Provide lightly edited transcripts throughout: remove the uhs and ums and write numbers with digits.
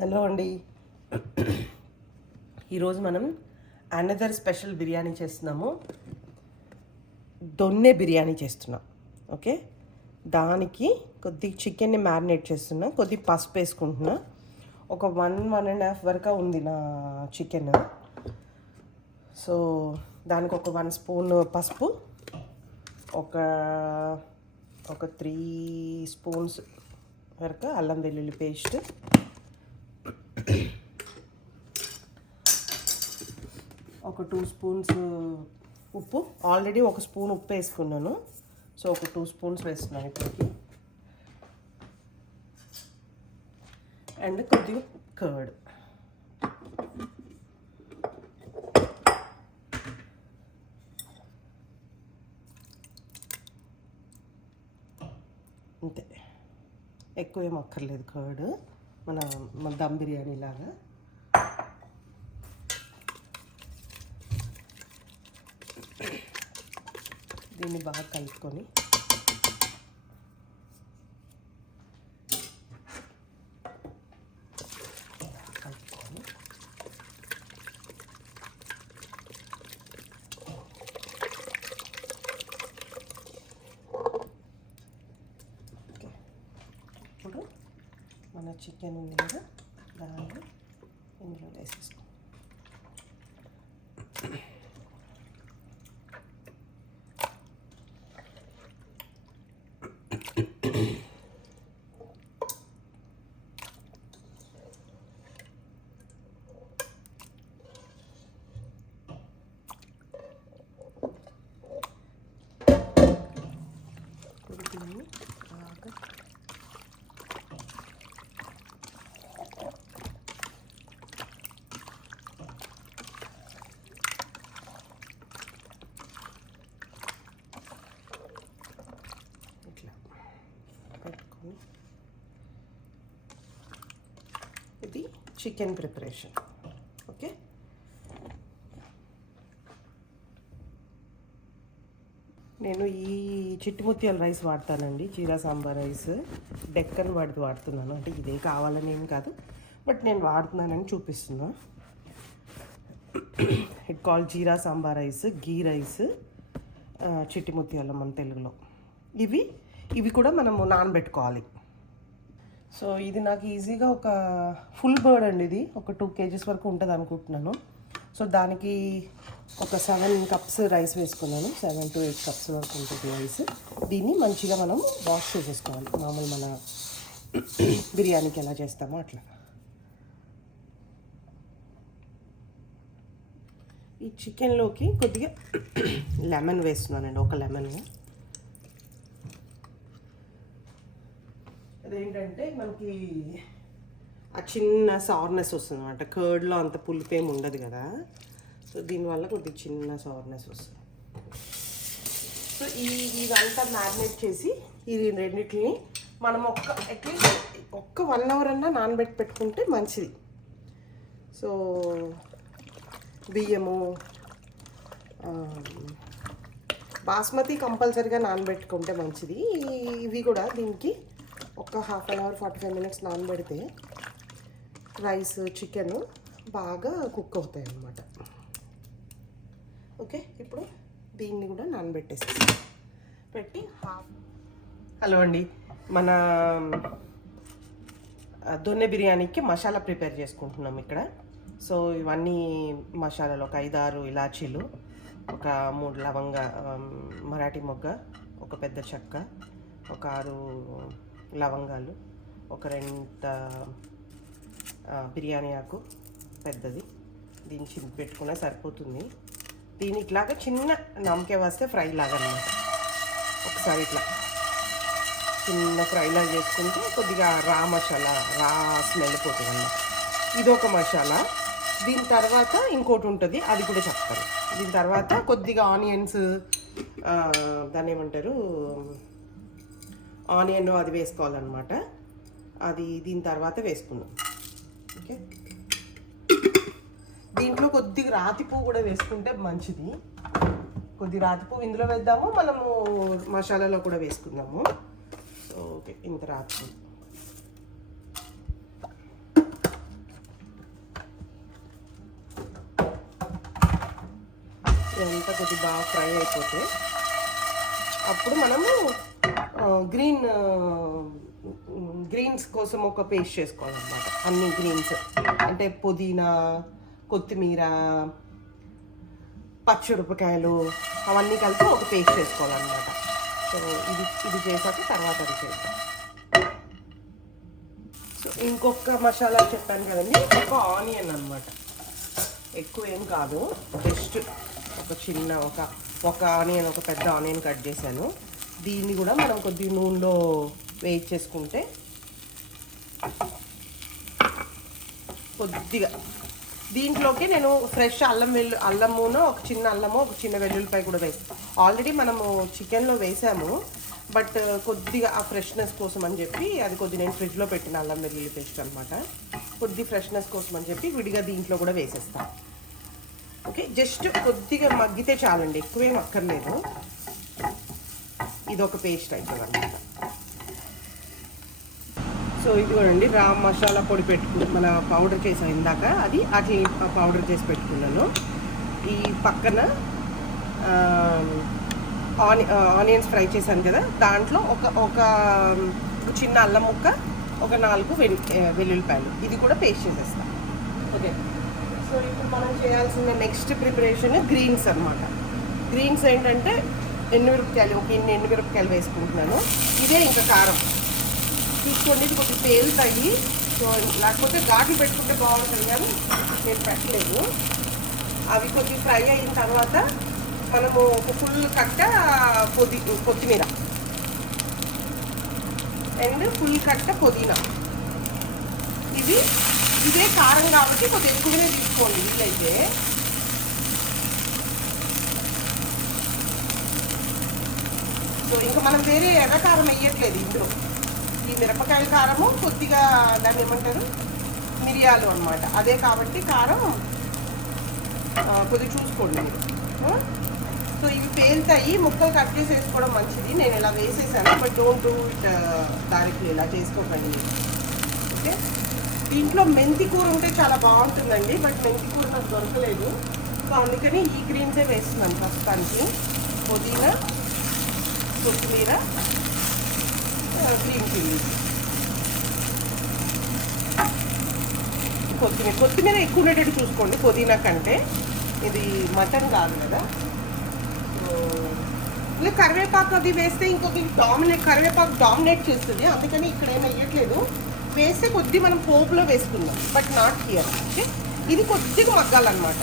Hello అండి. ఈరోజు మనం అనదర్ స్పెషల్ బిర్యానీ చేస్తున్నాము. దొన్నె బిర్యానీ చేస్తున్నాం. ఓకే, దానికి కొద్దిగా చికెన్ని మ్యారినేట్ చేస్తున్నా, కొద్దిగా పసుపు వేసుకుంటున్నా. ఒక 1.5 వరకు ఉంది నా చికెన్. సో దానికి ఒక 1 స్పూన్ పసుపు, ఒక 3 స్పూన్స్ వరకు అల్లం వెల్లుల్లి పేస్ట్, ఒక 2 స్పూన్స్ ఉప్పు. ఆల్రెడీ 1 స్పూన్ ఉప్పు వేసుకున్నాను, సో ఒక 2 స్పూన్స్ వేస్తున్నాను ఇప్పటికి. అండ్ కొద్దిగా కర్డ్. అంతే, ఎక్కువ ఏం అక్కర్లేదు కర్డ్, మన దమ్ బిర్యానీ లాగా. దీన్ని బాగా కలుపుకొని ఇప్పుడు మన చికెన్ ఉంది కదా, దాన్ని ఇందులో వేసేసుకో. దీన్ని బాగా ఇట్లా పెట్టుకొని, ఇది చికెన్ ప్రిపరేషన్. ఓకే, నేను ఈ చిట్టుముత్యాల రైస్ వాడతానండి, జీరా సాంబార్ రైస్. డెక్కన్ వాడుతున్నాను, అంటే ఇదే కావాలని ఏం కాదు, బట్ నేను వాడుతున్నానని చూపిస్తున్నా. It call jeera sambar rice, ghee rice, చిట్టుముత్యాల మన తెలుగులో. ఇవి కూడా మనము నానబెట్టుకోవాలి. సో ఇది నాకు ఈజీగా ఒక ఫుల్ బర్డ్ అండి, ఇది ఒక 2 kgs వరకు ఉంటుంది అనుకుంటున్నాను. సో దానికి ఒక 7 cups రైస్ వేసుకున్నాను. 7 to 8 cups వరకు ఉంటుంది రైస్. దీన్ని మంచిగా మనం వాష్ చేసేసుకోవాలి, మామూలు మన బిర్యానీకి ఎలా చేస్తామో అట్లా. ఈ చికెన్లోకి కొద్దిగా లెమన్ వేస్తున్నానండి, ఒక లెమన్. అదేంటంటే మనకి ఆ చిన్న సార్నెస్ వస్తుంది అన్నమాట, కర్డ్లో అంత పులుపేం ఉండదు కదా, సో దీనివల్ల కొద్దిగా చిన్న సార్నెస్ వస్తుంది. సో ఇదంతా మ్యారినేట్ చేసి ఈ రెండింటిని మనం అట్లీస్ట్ ఒక్క 1 hour అన్నా పెట్టుకుంటే మంచిది. సో బియ్యము బాస్మతి కంపల్సరీగా నానబెట్టుకుంటే మంచిది. ఇవి కూడా దీనికి ఒక 1/2 hour 45 minutes నానబెడితే రైస్ చికెన్ బాగా కుక్ అవుతాయి అన్నమాట. ఓకే, ఇప్పుడు దీన్ని కూడా నానబెట్టేసి పెట్టి హలో అండి, మన దొన్నె బిర్యానీకి మసాలా ప్రిపేర్ చేసుకుంటున్నాం ఇక్కడ. సో ఇవన్నీ మసాలాలు, ఒక 5-6 ఇలాచీలు, ఒక 3 లవంగ, మరాఠీ మొగ్గ, ఒక పెద్ద చెక్క, ఒక 6 లవంగాలు, ఒక 2 బిర్యానీ ఆకు పెద్దది. దీన్ని చింపి పెట్టుకున్నా సరిపోతుంది. దీని ఇట్లాగా చిన్న నమ్మకే వస్తే ఫ్రై లాగా అన్నమాట. ఒకసారి ఇట్లా చిన్న ఫ్రైలా చేసుకుంటే కొద్దిగా మసాలా స్మెల్ పోతుంది అన్నమాట. ఇదొక మసాలా. దీని తర్వాత ఇంకోటి ఉంటుంది, అది కూడా చెప్తాను. దీని తర్వాత కొద్దిగా ఆనియన్స్, దాన్ని ఏమంటారు, ఆనియన్ అది వేసుకోవాలన్నమాట. అది దీని తర్వాత వేసుకున్నాం. ఓకే, దీంట్లో కొద్దిగా రాతి పువ్వు కూడా వేసుకుంటే మంచిది. కొద్దిగా రాతి పువ్వు ఇందులో వేద్దాము, మనము మసాలాలో కూడా వేసుకుందాము. సో ఓకే, ఇంత రాతి పువ్వు. ఇదంతా కొద్దిగా బాగా ఫ్రై అయిపోతే అప్పుడు మనము గ్రీన్స్ కోసం ఒక పేస్ట్ చేసుకోవాలన్నమాట. అన్ని గ్రీన్స్ అంటే పుదీనా, కొత్తిమీర, పచ్చిమిరపకాయలు అవన్నీ కలిపి ఒక పేస్ట్ చేసుకోవాలన్నమాట. సో ఇది చేసాక తర్వాత అది చేద్దాం. సో ఇంకొక మసాలా చెప్పాను కదండి, ఒక ఆనియన్ అనమాట. ఎక్కువ ఏం కాదు, జస్ట్ ఒక చిన్న ఒక ఆనియన్, ఒక పెద్ద ఆనియన్ కట్ చేశాను. దీన్ని కూడా మనం కొద్దిగా నూనెలో వేయించేసుకుంటే కొద్దిగా దీంట్లోకి నేను ఫ్రెష్ అల్లమును ఒక చిన్న అల్లము, ఒక చిన్న వెల్లుల్లిపాయ కూడా వేస్తాను. ఆల్రెడీ మనము చికెన్లో వేసాము, బట్ కొద్దిగా ఆ ఫ్రెష్నెస్ కోసం అని చెప్పి అది కొద్దిగా నేను ఫ్రిడ్జ్లో పెట్టిన అల్లం వెల్లుల్లి పేస్ట్ అనమాట. కొద్ది ఫ్రెష్నెస్ కోసం అని చెప్పి విడిగా దీంట్లో కూడా వేసేస్తాను. ఓకే, జస్ట్ కొద్దిగా మగ్గితే చాలండి, ఎక్కువేం అక్కర్లేదు. ఇదొక పేస్ట్ అవుతుంది అనమాట. సో ఇది చూడండి, రామ్ మసాలా పొడి మన పౌడర్ చేసాం ఇందాక, అది అట్లా పౌడర్ చేసి పెట్టుకున్నాను. ఈ పక్కన ఆనియన్స్ ఫ్రై చేశాను కదా, దాంట్లో ఒక చిన్న అల్లం ముక్క, ఒక 4 వెల్లుల్లిపాయలు, ఇది కూడా పేస్ట్ చేసేస్తాం. ఓకే, సో ఇప్పుడు మనం చేయాల్సిన నెక్స్ట్ ప్రిపరేషన్ గ్రీన్స్ అనమాట. గ్రీన్స్ ఏంటంటే ఎండుమిరపకాయలు, ఒక ఇన్ని ఎండుమిరపకాయలు వేసుకుంటున్నాను. ఇదే ఇంకా కారం చూసుకోండి, ఇది కొద్దిగా పేలుతాయి. సో లేకపోతే ఘాట్లు పెట్టుకుంటే బాగుంటుంది, కానీ నేను పెట్టలేదు. అవి కొద్దిగా ఫ్రై అయిన తర్వాత మనము ఒక ఫుల్ కట్ట కొత్తిమీర అండ్ ఫుల్ కట్ట పుదీనా, ఇదే కారం కాబట్టి కొద్దిగా ఎక్కువనే తీసుకోండి వీలైతే. సో ఇంకా మనం వేరే ఎర్ర కారం వేయట్లేదు ఇందులో. ఈ మిరపకాయల కారము కొద్దిగా దాన్ని ఏమంటారు, మిరియాలు అనమాట, అదే కాబట్టి కారం కొద్దిగా చూసుకోండి మీరు. సో ఇవి పేలుతాయి, ముక్కలు కట్ చేసి వేసుకోవడం మంచిది. నేను ఇలా వేసేసాను, but don't do it directly, ఇలా చేసుకోకండి. ఓకే, దీంట్లో మెంతి కూర ఉంటే చాలా బాగుంటుందండి, బట్ మెంతి కూర నాకు దొరకలేదు. సో అందుకని ఈ గ్రీన్సే వేస్తున్నాను ప్రస్తుతానికి. పుదీనా, కొత్తిమీర, గ్రీన్ చిల్లీ. కొత్తిమీర ఎక్కువ ఉండేటట్టు చూసుకోండి పుదీనా కంటే, ఇది మటన్ కాదు కదా. ఇలా కరివేపాకు అది వేస్తే ఇంకొక కరివేపాకు డామినేట్ చేస్తుంది, అందుకని ఇక్కడ ఏం వేయట్లేదు. వేస్తే కొద్దిగా మనం పోపులో వేసుకుందాం, బట్ నాట్ హియర్. ఓకే, ఇది కొద్దిగా మగ్గాలన్నమాట,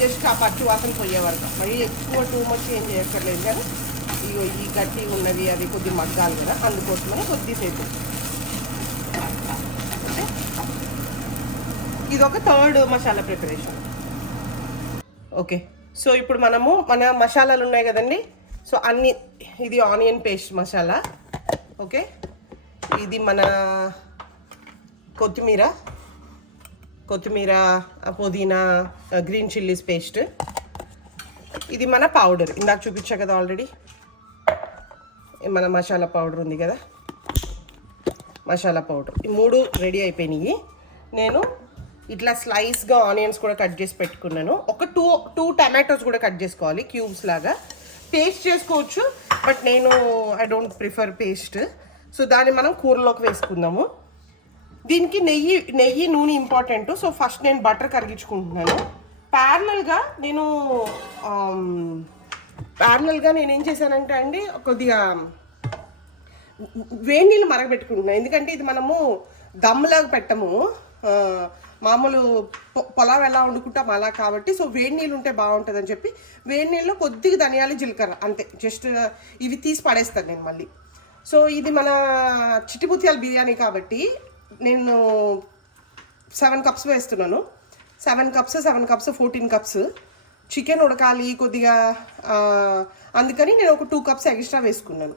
జస్ట్ ఆ పచ్చి వాసన పోయే వరకు. మరి ఎక్కువ టూ మచ్ ఏం చేయక్కర్లేదు, కానీ ఈ గట్టి ఉన్నవి అవి కొద్దిగా మగ్గాలి కదా, అందుకోసమని కొద్దిసేపు. ఇది ఒక third masala preparation. Okay, so ఇప్పుడు మన మసాలాలు ఉన్నాయి కదండి. సో అన్ని, ఇది ఆనియన్ పేస్ట్ మసాలా. ఓకే, ఇది మన కొత్తిమీర, పుదీనా, గ్రీన్ చిల్లీస్ పేస్ట్. ఇది మన పౌడర్, ఇందాక చూపించా కదా ఆల్రెడీ, మన మసాలా పౌడర్ ఉంది కదా, మసాలా పౌడర్. ఈ 3 రెడీ అయిపోయినాయి. నేను ఇట్లా స్లైస్గా ఆనియన్స్ కూడా కట్ చేసి పెట్టుకున్నాను. ఒక టూ టమాటోస్ కూడా కట్ చేసుకోవాలి క్యూబ్స్ లాగా. పేస్ట్ చేసుకోవచ్చు, బట్ నేను I don't prefer paste. So దాన్ని మనం కూరలోకి వేసుకుందాము. దీనికి నెయ్యి నూనె ఇంపార్టెంట్. సో ఫస్ట్ నేను బటర్ కరిగించుకుంటున్నాను. ప్యారలల్గా నేనేం చేశానంటే అండి, కొద్దిగా వేడి నీళ్ళు మరగబెట్టుకుంటున్నాను. ఎందుకంటే ఇది మనము దమ్లాగా పెట్టము, మామూలు పొలావ్ ఎలా వండుకుంటాం అలా కాబట్టి. సో వేడి నీళ్ళు ఉంటే బాగుంటుంది అని చెప్పి వేడి నీళ్ళలో కొద్దిగా ధనియాలు, జీలకర్ర అంతే, జస్ట్ ఇవి తీసి పడేస్తాను నేను మళ్ళీ. సో ఇది మన చిట్టి ముత్యాల బిర్యానీ కాబట్టి నేను 7 కప్స్ వేస్తున్నాను. 7 కప్స్ 14 కప్స్ చికెన్ ఉడకాలి కొద్దిగా, అందుకని నేను ఒక 2 కప్స్ ఎక్స్ట్రా వేసుకున్నాను.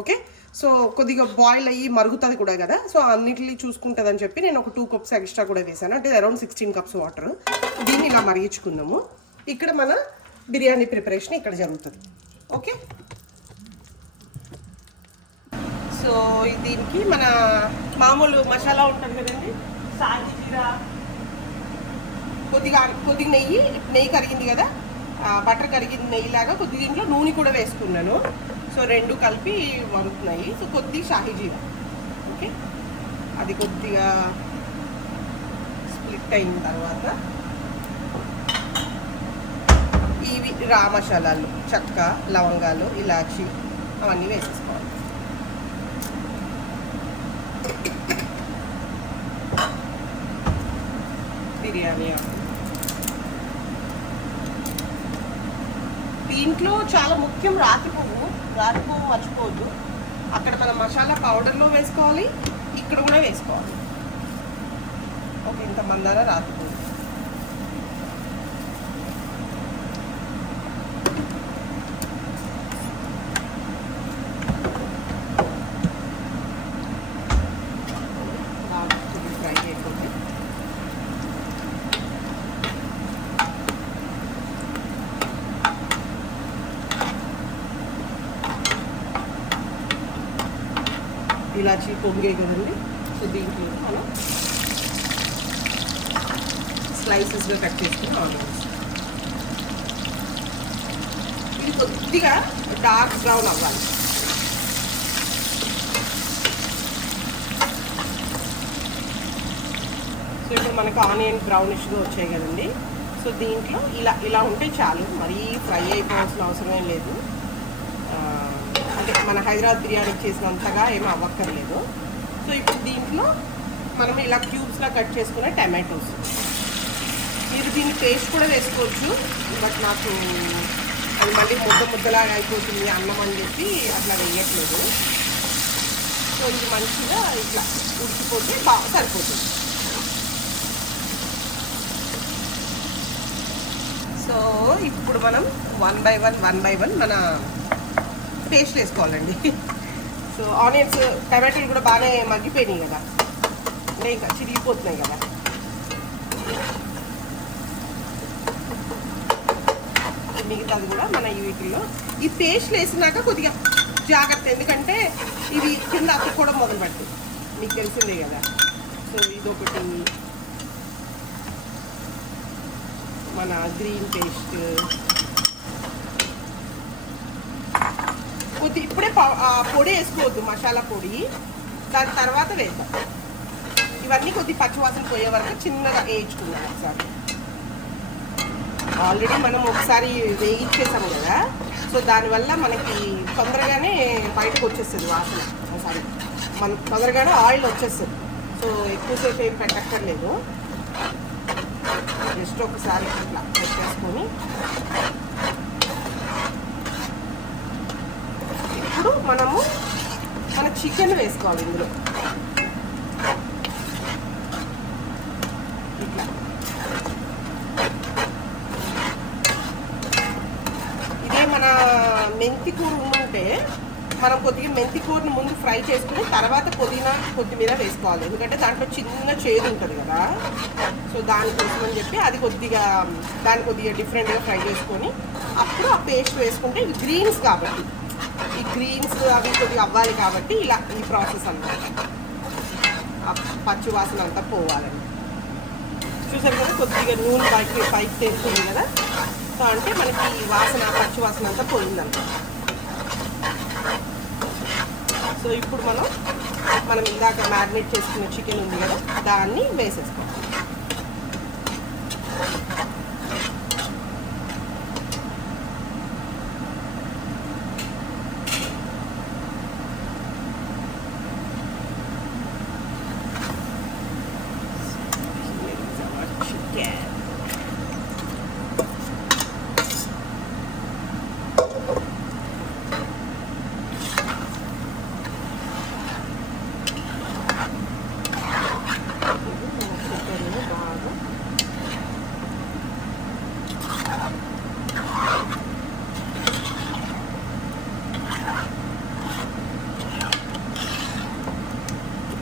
ఓకే, సో కొద్దిగా బాయిల్ అయ్యి మరుగుతుంది కూడా కదా, సో అన్నిటిని చూసుకుంటుంది అని చెప్పి నేను ఒక 2 కప్స్ ఎక్స్ట్రా కూడా వేసాను, అంటే అరౌండ్ 16 కప్స్ వాటర్. దీన్ని ఇలా మరిగించుకుందాము. ఇక్కడ మన బిర్యానీ ప్రిపరేషన్ ఇక్కడ జరుగుతుంది. ఓకే, సో దీనికి మన మామూలు మసాలా ఉంటుంది కదండి, సాజీ జీరా, కొద్దిగా నెయ్యి కరిగింది కదా, బటర్ కరిగింది నెయ్యిలాగా కొద్దిగా దీంట్లో నూనె కూడా వేసుకున్నాను. సో రెండు కలిపి వండుతున్నాయి. సో కొద్దిగా షాహీ జీరా, ఓకే, అది కొద్దిగా స్ప్లిట్ అయిన తర్వాత ఇవి రా మసాలాలు, చెక్క, లవంగాలు, ఇలాచి అవన్నీ వేసేసుకోవాలి. బిర్యానీ ఆకు, దీంట్లో చాలా ముఖ్యం రాతి పువ్వు మర్చిపోవద్దు. అక్కడ మనం మసాలా పౌడర్లో వేసుకోవాలి, ఇక్కడ కూడా వేసుకోవాలి. ఓకే, ఇంత మందార రాతి పువ్వు. ఫ్రై అయిపోతుంది. ఇలాచి పొంగే కదండి. సో దీంట్లో మనం స్లైసెస్గా కట్ చేసుకుని ఆనియన్స్, ఇది కొద్దిగా డార్క్ బ్రౌన్ అవ్వాలి. సో ఇప్పుడు మనకు ఆనియన్ బ్రౌనిష్గా వచ్చాయి కదండి. సో దీంట్లో ఇలా ఉంటే చాలు, మరీ ఫ్రై అయిపోవాల్సిన అవసరం లేదు. అంటే మన హైదరాబాద్ బిర్యానీ చేసినంతగా ఏమీ అవ్వక్కర్లేదు. సో ఇప్పుడు దీంట్లో మనం ఇలా క్యూబ్స్లా కట్ చేసుకునే టమాటోస్, మీరు దీన్ని పేస్ట్ కూడా వేసుకోవచ్చు, బట్ నాకు అది మళ్ళీ ముద్దలాగా అయిపోతుంది అన్నం అని చెప్పి అట్లా వేయట్లేదు. సో ఇది మంచిగా ఇట్లా ఉడికిపోతే బాగా సరిపోతుంది. సో ఇప్పుడు మనం వన్ బై వన్ మన పేస్ట్ వేసుకోవాలండి. సో ఆనియన్స్, టమాటాలు కూడా బాగానే మగ్గిపోయినాయి కదా, ఇంకా చిరిగిపోతున్నాయి కదా. మిగతాది కూడా మన వీటిల్లో ఈ పేస్ట్ వేసినాక కొద్దిగా జాగ్రత్త, ఎందుకంటే ఇవి కింద అతుక్కోవడం మొదలు పెడుతుంది, మీకు తెలిసిందే కదా. సో ఇదొకటి మన గ్రీన్ పేస్ట్ కొద్ది ఇప్పుడే పొడి వేసుకోవద్దు, మసాలా పొడి దాని తర్వాత వేద్దాం. ఇవన్నీ కొద్ది పచ్చివాసన పోయే వరకు చిన్నగా వేయించుకున్నాం. ఒకసారి ఆల్రెడీ మనం ఒకసారి వేయించేసాము కదా, సో దానివల్ల మనకి తొందరగానే బయటకు వచ్చేస్తుంది వాసన. ఒకసారి మన తొందరగానే ఆయిల్ వచ్చేస్తుంది. సో ఎక్కువసేపు ఏం పెట్టక్కర్లేదు, జస్ట్ ఒకసారి ఇట్లా పెట్టేసుకొని ఇప్పుడు మనము మన చికెన్ వేసుకోవాలి ఇందులో. ఇట్లా ఇదే మన మెంతి కూర ఉంటే మనం కొద్దిగా మెంతి కూరని ముందు ఫ్రై చేసుకుని తర్వాత పుదీనా కొత్తిమీర వేసుకోవాలి, ఎందుకంటే దాంట్లో చిన్న చేదు ఉంటుంది కదా. సో దానికోసం అని చెప్పి అది కొద్దిగా డిఫరెంట్గా ఫ్రై చేసుకొని అప్పుడు ఆ పేస్ట్ వేసుకుంటే ఇవి గ్రీన్స్ కాబట్టి, ఈ గ్రీన్స్ అవి కొద్దిగా అవ్వాలి కాబట్టి ఇలా ఈ ప్రాసెస్ అన్నమాట. పచ్చి వాసన అంతా పోవాలండి. చూసారు కదా, కొద్దిగా నూనె పైకి తెస్తుంది కదా. సో అంటే మనకి ఈ వాసన, పచ్చి వాసన అంతా పోయిందన్నమాట. సో ఇప్పుడు మనం ఇందాక మ్యారినేట్ చేసుకున్న చికెన్ ఉంది కదా, దాన్ని వేసేసుకోవాలి.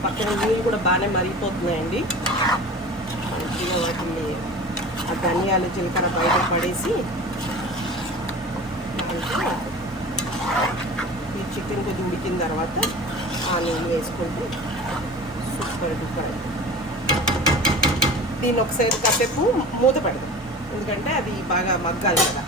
పక్కన నీళ్ళు కూడా బాగానే మరిగిపోతున్నాయండి. మంచిగా వాటిని ఆ ధనియాలు, జీలకర్ర బయట పడేసి ఈ చికెన్ కొద్దిగా ఉడికిన తర్వాత ఆ నీళ్ళు వేసుకుంటే సూపర్ డూపర్. దీన్ని ఒకసారి కాసేపు మూత పెడదాం, ఎందుకంటే అది బాగా మగ్గాలి కదా.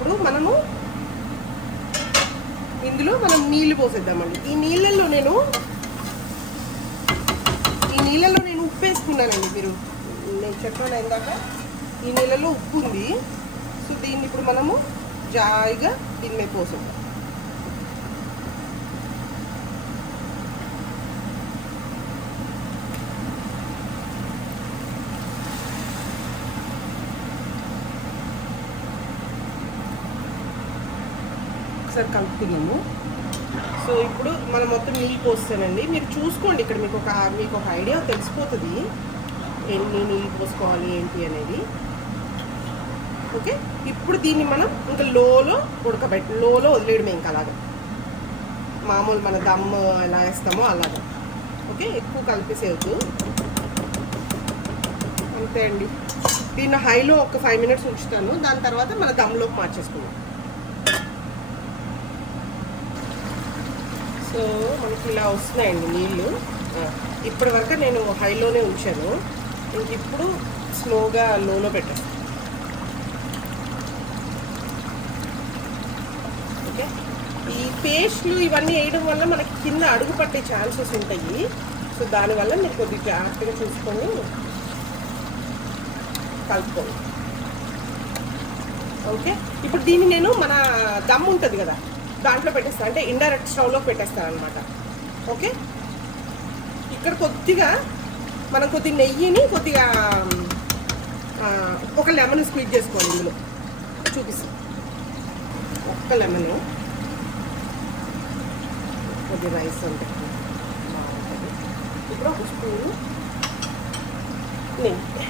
ఇప్పుడు మనము ఇందులో మనం నీళ్ళు పోసేద్దామండి. ఈ నీళ్ళల్లో నేను ఉప్పు వేసుకున్నానండి. నేను చెప్పాను ఇందాక, ఈ నీళ్ళల్లో ఉప్పు ఉంది. సో దీన్ని ఇప్పుడు మనము జాయిగా దీని మీద పోసేద్దాం. ఒకసారి కలుపుతున్నాము. సో ఇప్పుడు మనం మొత్తం నీళ్ళు పోస్తానండి. మీరు చూసుకోండి, ఇక్కడ మీకు ఒక ఐడియా తెలిసిపోతుంది ఎన్ని నీళ్ళు పోసుకోవాలి ఏంటి అనేది. ఓకే, ఇప్పుడు దీన్ని మనం ఇంకా లోలో వదిలేయడమే, ఇంకా అలాగే మామూలు మన దమ్ ఎలా వేస్తామో అలాగా. ఓకే, ఎక్కువ కలిపేసేయద్దు, అంతే అండి. దీన్ని హైలో ఒక 5 minutes ఉంచుతాను. దాని తర్వాత మన దమ్లోకి మార్చేసుకుందాం. సో మనకి ఇలా వస్తున్నాయండి నీళ్ళు. ఇప్పటి వరకు నేను హైలోనే ఉంచాను, ఇంక ఇప్పుడు స్లోగా లోలో పెట్టాను. ఓకే, ఈ పేస్ట్లు ఇవన్నీ వేయడం వల్ల మనకి కింద అడుగు పట్టే ఛాన్సెస్ ఉంటాయి. సో దానివల్ల మీరు కొద్దిగా జాగ్రత్తగా చూసుకొని కలుపుకోండి. ఓకే, ఇప్పుడు దీన్ని నేను మన దమ్ ఉంటుంది కదా దాంట్లో పెట్టేస్తాను, అంటే ఇండైరెక్ట్ స్టవ్లో పెట్టేస్తాను అనమాట. ఓకే, ఇక్కడ మనం కొద్దిగా నెయ్యిని కొద్దిగా ఒక లెమన్ స్క్వీజ్ చేసుకోండి. ఇందులో చూపిస్తాను, ఒక్క లెమన్, కొద్దిగా రైస్ ఉంటుంది బాగుంటుంది. ఇప్పుడు ఒక స్పూను నెయ్యి.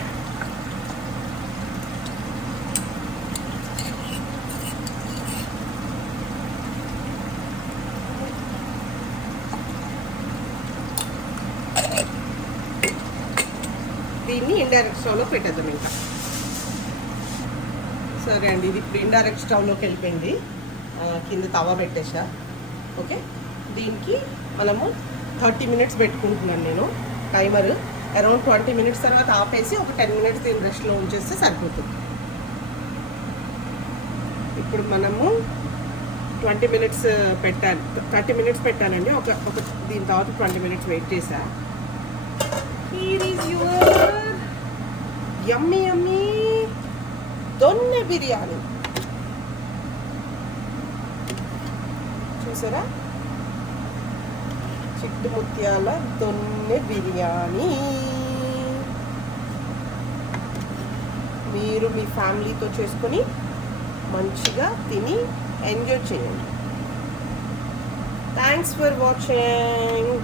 దీన్ని ఇండైరెక్ట్ స్టవ్లో పెట్టేద్దాం ఇంకా. సరే అండి, ఇది ఇప్పుడు ఇండైరెక్ట్ స్టవ్లోకి వెళ్ళిపోయింది. కింద తవా పెట్టేసా. ఓకే, దీనికి మనము 30 minutes పెట్టుకుంటున్నాను నేను టైమర్. అరౌండ్ 20 minutes తర్వాత ఆపేసి ఒక 10 minutes దీన్ని రెస్ట్లో ఉంచేస్తే సరిపోతుంది. ఇప్పుడు మనము 20 minutes పెట్టాను, 30 minutes పెట్టానండి. ఒక దీని తర్వాత 20 minutes వెయిట్ చేశా. Here is your yummy donne biryani. చూసారా, చిట్టు ముత్యాల దొన్నె బిర్యానీ. మీరు మీ ఫ్యామిలీతో చేసుకొని మంచిగా తిని ఎంజాయ్ చేయండి. Thanks for watching.